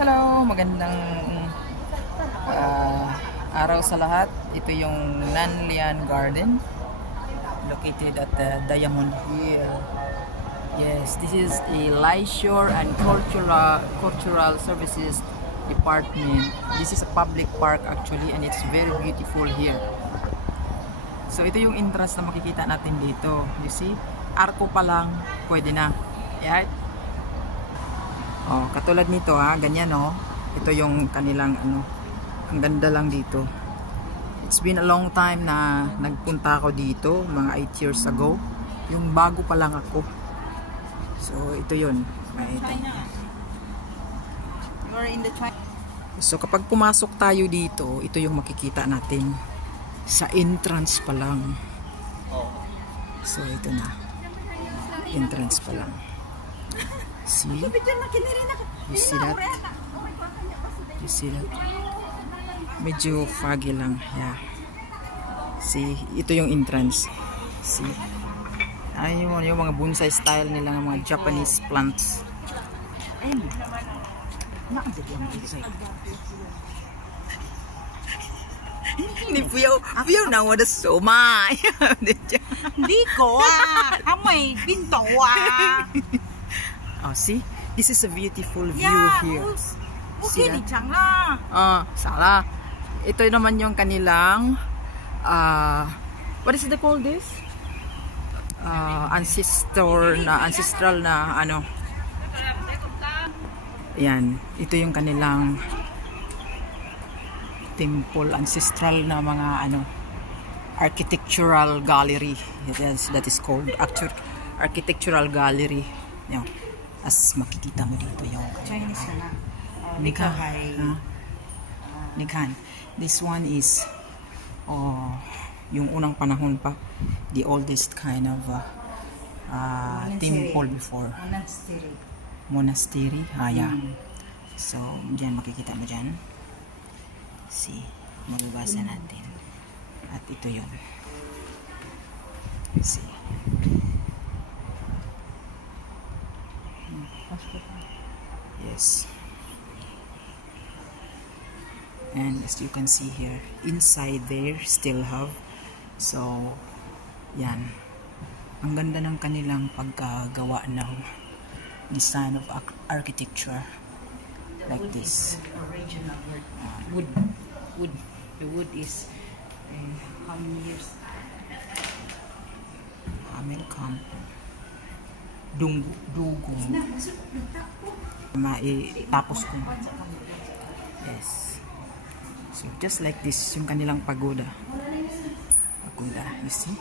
Hello, magandang araw sa lahat. Ito yung Nanlian Garden located at the Diamond Hill. Yes, this is a Leisure and Cultural Services Department. This is a public park actually, and it's very beautiful here. So ito yung entrance na makikita natin dito. You see, arko pa lang pwede na. Yeah. Oh, katulad nito ganyan Ito yung kanilang ang ganda lang dito. It's been a long time na nagpunta ako dito, mga 8 years ago. Yung bago pa lang ako. So ito yun. So kapag pumasok tayo dito, ito yung makikita natin sa entrance pa lang. So ito na. Entrance pa lang. See? You see that? You see that? Medyo foggy lang. Yeah. See? Ito yung entrance. See? Ay, yung mga bonsai style nila, mga Japanese plants. Ni Puyaw na wala soma. Hindi ko amoy pinto Oh, see? This is a beautiful view here. Okay, ni Chang la. Sala. Ito naman yung kanilang what is it called this? Ancestral na Yan, ito yung kanilang temple, ancestral na mga architectural gallery. That is called architectural gallery. Yan. As makikita mo dito yung Chinese na. Nikhan. This one is yung unang panahon pa, the oldest kind of temple before. Monastery. Yeah. So, diyan makikita mo diyan. See, mababasa natin. At ito yun. See. Yes. And as you can see here, inside there still have. So, yan. Ang ganda ng kanilang pagkagawa ng design of architecture. Like this. Original wood. The wood is how many years? American. Dugong. Tapos ko. Yes. So just like this yung kanilang pagoda. You see?